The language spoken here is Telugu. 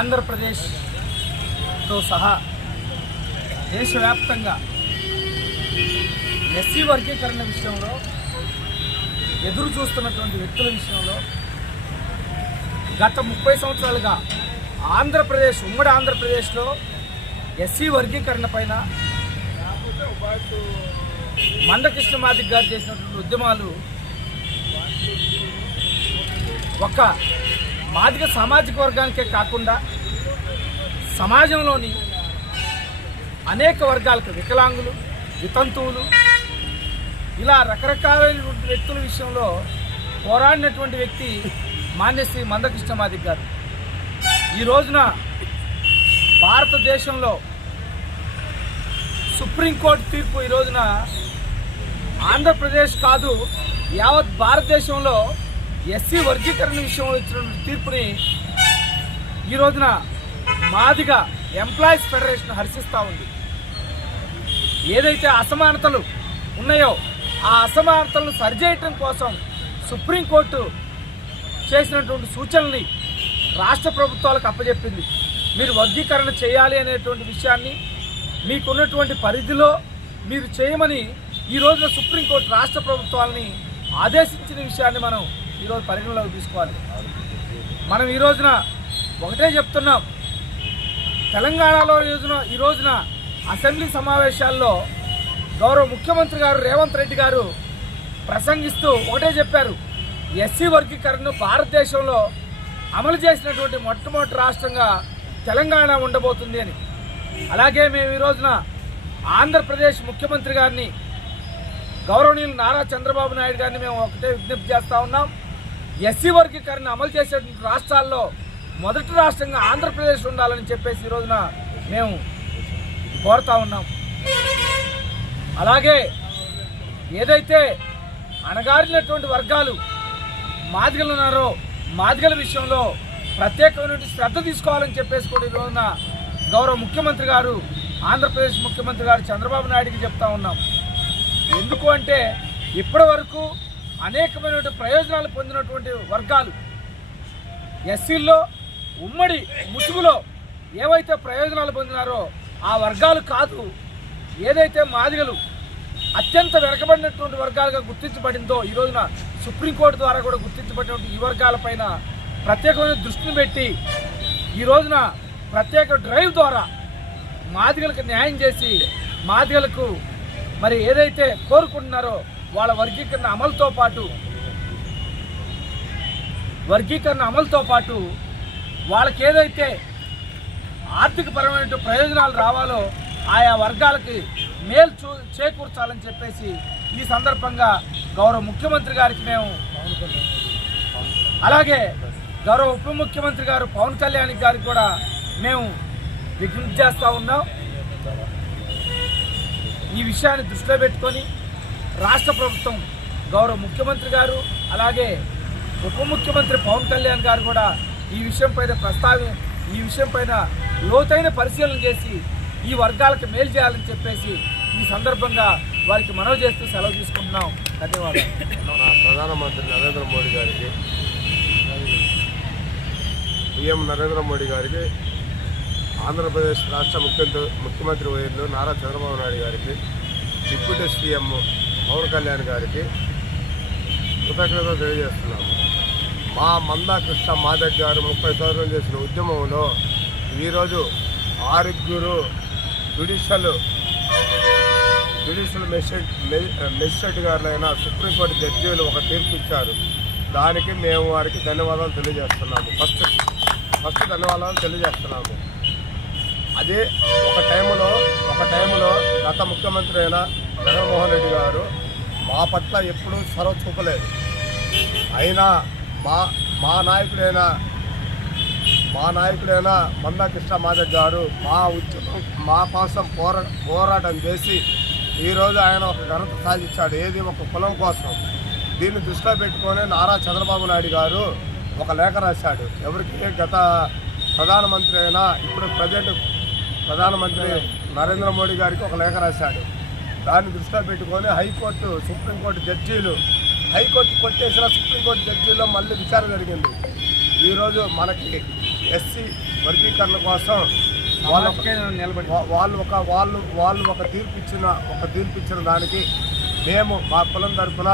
ఆంధ్రప్రదేశ్తో సహా దేశవ్యాప్తంగా ఎస్సీ వర్గీకరణ విషయంలో ఎదురు చూస్తున్నటువంటి వ్యక్తుల విషయంలో గత ముప్పై సంవత్సరాలుగా ఆంధ్రప్రదేశ్ ఉమ్మడి ఆంధ్రప్రదేశ్లో ఎస్సీ వర్గీకరణ పైన మండకృష్ణ మాదిక్ గారు చేసినటువంటి ఉద్యమాలు ఒక మాదిక సామాజిక వర్గానికే కాకుండా సమాజంలోని అనేక వర్గాలకు వికలాంగులు వితంతువులు ఇలా రకరకాలైనటువంటి వ్యక్తుల విషయంలో పోరాడినటువంటి వ్యక్తి మాన్యశ్రీ మందకృష్ణ మాదిక్ గారు. ఈ రోజున భారతదేశంలో సుప్రీంకోర్టు తీర్పు ఈ రోజున ఆంధ్రప్రదేశ్ కాదు యావత్ భారతదేశంలో ఎస్సీ వర్గీకరణ విషయంలో ఇచ్చిన తీర్పుని ఈ రోజున మాదిగా ఎంప్లాయీస్ ఫెడరేషన్ హర్షిస్తూ ఉంది. ఏదైతే అసమానతలు ఉన్నాయో ఆ అసమానతలను సరిచేయటం కోసం సుప్రీంకోర్టు చేసినటువంటి సూచనల్ని రాష్ట్ర ప్రభుత్వాలకు అప్పజెప్పింది. మీరు వర్గీకరణ చేయాలి అనేటువంటి విషయాన్ని మీకున్నటువంటి పరిధిలో మీరు చేయమని ఈ రోజున సుప్రీంకోర్టు రాష్ట్ర ప్రభుత్వాలని ఆదేశించిన విషయాన్ని మనం ఈరోజు పరిగణలోకి తీసుకోవాలి. మనం ఈ రోజున ఒకటే చెప్తున్నాం. తెలంగాణలో ఈ రోజున ఈ రోజున అసెంబ్లీ సమావేశాల్లో గౌరవ ముఖ్యమంత్రి గారు రేవంత్ రెడ్డి గారు ప్రసంగిస్తూ ఒకటే చెప్పారు. ఎస్సీ వర్గీకరణను భారతదేశంలో అమలు చేసినటువంటి మొట్టమొదటి రాష్ట్రంగా తెలంగాణ ఉండబోతుంది అని. అలాగే మేము ఈ రోజున ఆంధ్రప్రదేశ్ ముఖ్యమంత్రి గారిని గౌరవనీయులు నారా చంద్రబాబు నాయుడు గారిని మేము ఒకటే విజ్ఞప్తి చేస్తూ ఉన్నాం. ఎస్సీ వర్గీకరణ అమలు చేసేటువంటి రాష్ట్రాల్లో మొదటి రాష్ట్రంగా ఆంధ్రప్రదేశ్ ఉండాలని చెప్పేసి ఈ రోజున మేము కోరుతా ఉన్నాం. అలాగే ఏదైతే అణగారినటువంటి వర్గాలు మాదిగలు ఉన్నారో మాదిగల విషయంలో ప్రత్యేకమైనటువంటి శ్రద్ధ తీసుకోవాలని చెప్పేసి కూడా ఈ రోజున గౌరవ ముఖ్యమంత్రి గారు ఆంధ్రప్రదేశ్ ముఖ్యమంత్రి గారు చంద్రబాబు నాయుడికి చెప్తా ఉన్నాం. ఎందుకు అంటే ఇప్పటి వరకు అనేకమైనటువంటి ప్రయోజనాలు పొందినటువంటి వర్గాలు. ఎస్సీల్లో ఉమ్మడి ముసుగులో ఏవైతే ప్రయోజనాలు పొందినారో ఆ వర్గాలు కాదు. ఏదైతే మాదిగలు అత్యంత వెనకబడినటువంటి వర్గాలుగా గుర్తించబడిందో ఈ రోజున సుప్రీంకోర్టు ద్వారా కూడా గుర్తించబడినటువంటి ఈ వర్గాలపైన ప్రత్యేకమైన దృష్టిని పెట్టి ఈ రోజున ప్రత్యేక డ్రైవ్ ద్వారా మాదిగలకు న్యాయం చేసి మాదిగలకు మరి ఏదైతే కోరుకుంటున్నారో వాళ్ళ వర్గీకరణ అమలుతో పాటు వర్గీకరణ అమలుతో పాటు వాళ్ళకి ఏదైతే ఆర్థికపరమైన ప్రయోజనాలు రావాలో ఆయా వర్గాలకి మేలు చూ చేకూర్చాలని చెప్పేసి ఈ సందర్భంగా గౌరవ ముఖ్యమంత్రి గారికి మేము అలాగే గౌరవ ఉప ముఖ్యమంత్రి గారు పవన్ కళ్యాణ్ గారికి కూడా మేము విజ్ఞప్తి చేస్తూ ఉన్నాం. ఈ విషయాన్ని దృష్టిలో పెట్టుకొని రాష్ట్ర ప్రభుత్వం గౌరవ ముఖ్యమంత్రి గారు అలాగే ఉప ముఖ్యమంత్రి పవన్ కళ్యాణ్ గారు కూడా ఈ విషయం పైన ప్రస్తావి ఈ విషయం పైన లోతైన పరిశీలన చేసి ఈ వర్గాలకు మేలు చేయాలని చెప్పేసి ఈ సందర్భంగా వారికి మనవి చేస్తూ సెలవు తీసుకుంటున్నాం. ధన్యవాదాలు. మన ప్రధానమంత్రి నరేంద్ర మోడీ గారికి పిఎం నరేంద్ర మోడీ గారికి ఆంధ్రప్రదేశ్ రాష్ట్ర ముఖ్యమంత్రి ముఖ్యమంత్రి వైద్యులు నారా చంద్రబాబు నాయుడు గారికి డిప్యూటీ సీఎం పవన్ కళ్యాణ్ గారికి కృతజ్ఞత తెలియజేస్తున్నాము. మా మందా కృష్ణ మాదక్ గారు ముప్పై సంవత్సరం చేసిన ఉద్యమంలో ఈరోజు ఆరుగురు జుడిషియల్ జ్యుడిషియల్ మెజిస్ట్రేట్ మెజిస్ట్రేట్ గారులైన సుప్రీంకోర్టు జడ్జీలు ఒక తీర్పు ఇచ్చారు దానికి మేము వారికి ధన్యవాదాలు తెలియజేస్తున్నాము. ఫస్ట్ ఫస్ట్ ధన్యవాదాలు తెలియజేస్తున్నాము. అదే ఒక టైంలో ఒక టైంలో గత ముఖ్యమంత్రి అయినా జగన్మోహన్ రెడ్డి గారు మా పట్ల ఎప్పుడూ చొరవ చూపలేదు. అయినా మా మా నాయకుడైన మా నాయకుడైన మందా కృష్ణ మాధవ్ గారు మా ఉద్యమం మా కోసం పోరా పోరాటం చేసి ఈరోజు ఆయన ఒక ఘనత సాధించాడు. ఏది ఒక కులం కోసం. దీన్ని దృష్టిలో పెట్టుకొని నారా చంద్రబాబు నాయుడు గారు ఒక లేఖ రాశాడు. ఎవరికి గత ప్రధానమంత్రి అయినా ఇప్పుడు ప్రజెంట్ ప్రధానమంత్రి నరేంద్ర మోడీ గారికి ఒక లేఖ రాశాడు. దాన్ని దృష్టిలో పెట్టుకొని హైకోర్టు సుప్రీంకోర్టు జడ్జీలు హైకోర్టు కొట్టేసిన సుప్రీంకోర్టు జడ్జీలో మళ్ళీ విచారణ జరిగింది. ఈరోజు మనకి ఎస్సీ వర్గీకరణ కోసం వాళ్ళ వాళ్ళు ఒక వాళ్ళు వాళ్ళు ఒక తీర్పు ఇచ్చిన ఒక తీర్పు ఇచ్చిన దానికి మేము మా కులం తరఫున